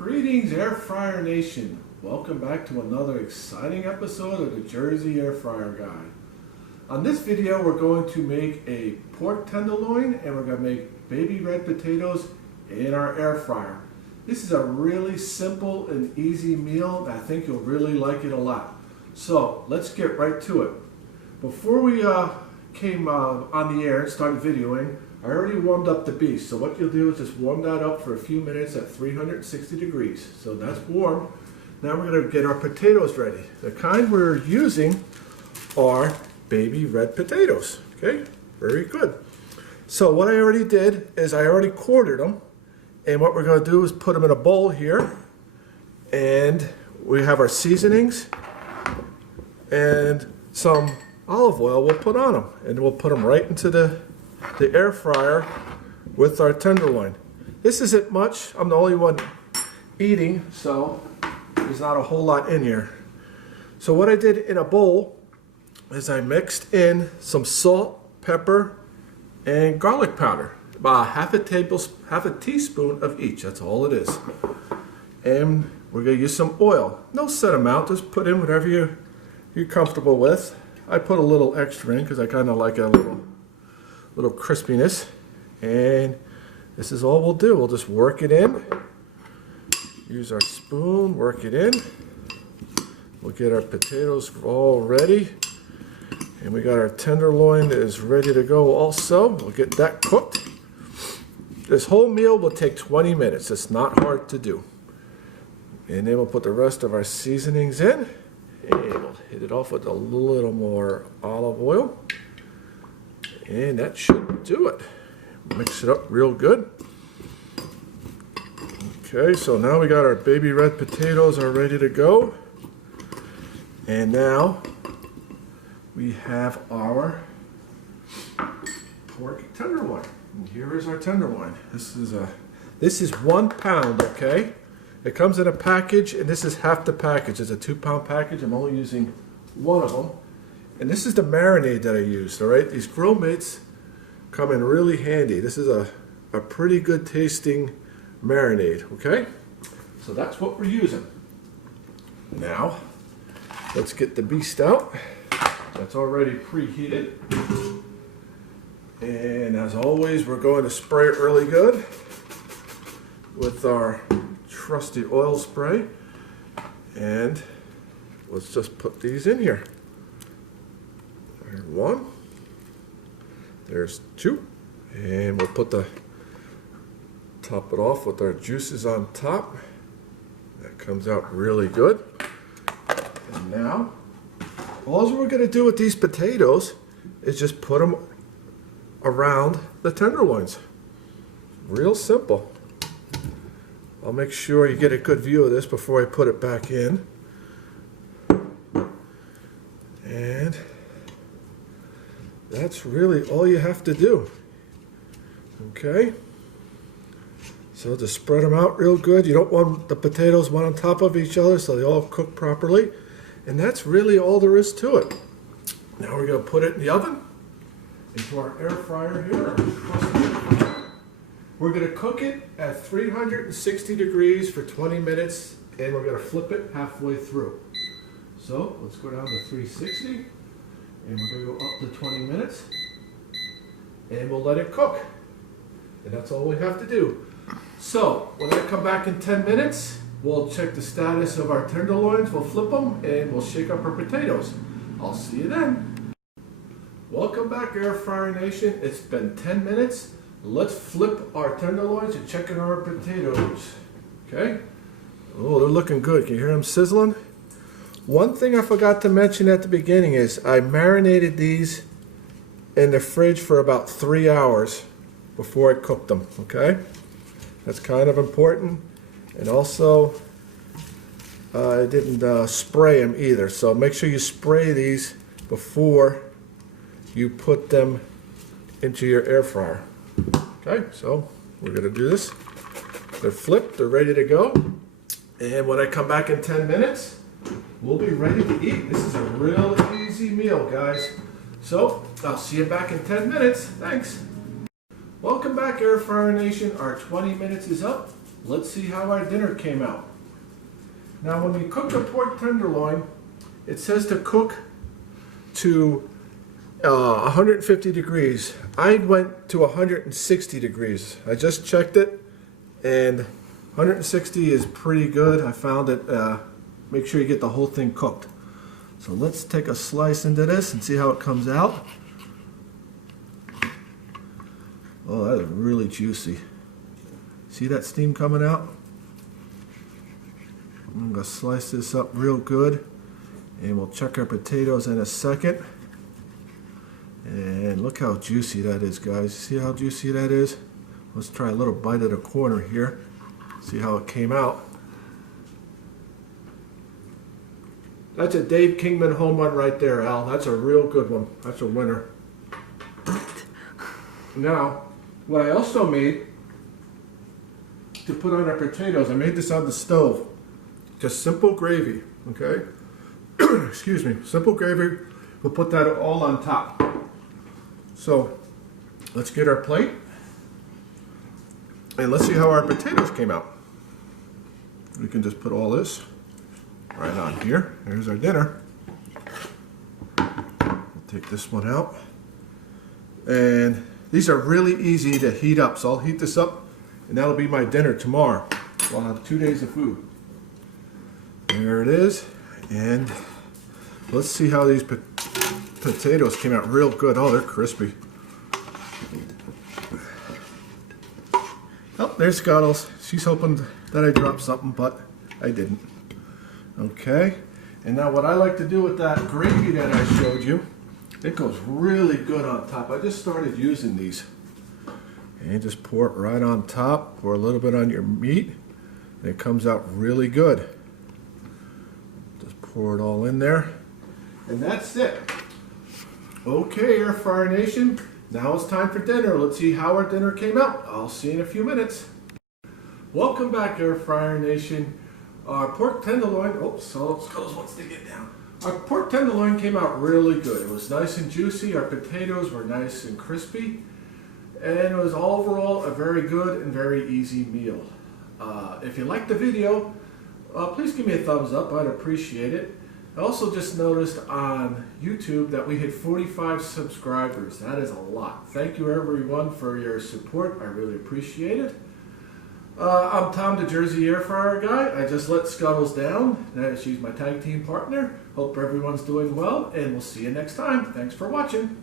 Greetings, Air Fryer Nation. Welcome back to another exciting episode of the Jersey Air Fryer Guide. On this video, we're going to make a pork tenderloin and we're going to make baby red potatoes in our air fryer. This is a really simple and easy meal and I think you'll really like it a lot. So let's get right to it. Before we came on the air and started videoing, I already warmed up the beef. So what you'll do is just warm that up for a few minutes at 360 degrees. So that's warm. Now we're going to get our potatoes ready. The kind we're using are baby red potatoes. Okay, very good. So what I already did is I already quartered them. And what we're going to do is put them in a bowl here. And we have our seasonings and some olive oil we'll put on them. And we'll put them right into the air fryer with our tenderloin. This isn't much. I'm the only one eating, so there's not a whole lot in here. So what I did in a bowl is I mixed in some salt, pepper, and garlic powder. About half a teaspoon of each. That's all it is. And we're going to use some oil. No set amount. Just put in whatever you're comfortable with. I put a little extra in because I kind of like a little crispiness. And this is all we'll do. We'll just work it in. Use our spoon, work it in. We'll get our potatoes all ready. And we got our tenderloin that is ready to go also. We'll get that cooked. This whole meal will take 20 minutes. It's not hard to do. And then we'll put the rest of our seasonings in. And we'll hit it off with a little more olive oil. And that should do it. Mix it up real good. Okay, so now we got our baby red potatoes are ready to go. And now we have our pork tenderloin. And here is our tenderloin. This is 1 pound, okay? It comes in a package, and this is half the package. It's a 2-pound package. I'm only using one of them. And this is the marinade that I used, all right? These grill mitts come in really handy. This is a pretty good tasting marinade, okay? So that's what we're using. Now, let's get the beast out. That's already preheated. And as always, we're going to spray it really good with our trusty oil spray. And let's just put these in here. There's 1. There's 2. And we'll top it off with our juices on top. That comes out really good. And now, all we're going to do with these potatoes is just put them around the tenderloins. Real simple. I'll make sure you get a good view of this before I put it back in. And that's really all you have to do. Okay? So just spread them out real good. You don't want the potatoes one on top of each other so they all cook properly. And that's really all there is to it. Now we're going to put it in the oven, into our air fryer here. We're going to cook it at 360 degrees for 20 minutes and we're going to flip it halfway through. So let's go down to 360 and we're going to go up to 20 minutes and we'll let it cook. And that's all we have to do. So when I come back in 10 minutes, we'll check the status of our tenderloins, we'll flip them and we'll shake up our potatoes. I'll see you then. Welcome back, Air Fryer Nation. It's been 10 minutes. Let's flip our tenderloins and check in our potatoes. Okay? Oh, they're looking good. Can you hear them sizzling? One thing I forgot to mention at the beginning is I marinated these in the fridge for about 3 hours before I cooked them. Okay? That's kind of important. And also, I didn't spray them either. So make sure you spray these before you put them into your air fryer. Okay, so we're going to do this. They're flipped, they're ready to go. And when I come back in 10 minutes, we'll be ready to eat. This is a real easy meal, guys. So I'll see you back in 10 minutes. Thanks. Welcome back, Air Fryer Nation. Our 20 minutes is up let's see how our dinner came out. Now when we cook the pork tenderloin, it says to cook to 150 degrees. I went to 160 degrees. I just checked it, and 160 is pretty good. I found it, make sure you get the whole thing cooked. So let's take a slice into this and see how it comes out. Oh, that is really juicy. See that steam coming out? I'm going to slice this up real good, and we'll check our potatoes in a second. And look how juicy that is, guys. See how juicy that is? Let's try a little bite of the corner here. See how it came out. That's a Dave Kingman home run right there, Al. That's a real good one. That's a winner. Now, what I also made to put on our potatoes, I made this on the stove. Just simple gravy, okay? Excuse me, simple gravy. We'll put that all on top. So, let's get our plate. And let's see how our potatoes came out. We can just put all this right on here. There's our dinner. We'll take this one out. And these are really easy to heat up. So I'll heat this up, and that'll be my dinner tomorrow. So I'll have 2 days of food. There it is. And let's see how these potatoes came out real good. Oh, they're crispy. Oh, there's Scuttles. She's hoping that I dropped something, but I didn't. Okay. And now what I like to do with that gravy that I showed you, it goes really good on top. I just started using these. And just pour it right on top. Pour a little bit on your meat. And it comes out really good. Just pour it all in there. And that's it. Okay, Air Fryer Nation. Now it's time for dinner. Let's see how our dinner came out. I'll see you in a few minutes. Welcome back, Air Fryer Nation. Our pork tenderloin, Scuttles wants to get down. Our pork tenderloin came out really good. It was nice and juicy. Our potatoes were nice and crispy. And it was overall a very good and very easy meal. If you liked the video, please give me a thumbs up. I'd appreciate it. I also just noticed on YouTube that we hit 45 subscribers. That is a lot. Thank you everyone for your support. I really appreciate it. I'm Tom, the Jersey Air Fryer guy. I just let Scuttles down. She's my tag team partner. Hope everyone's doing well, and we'll see you next time. Thanks for watching.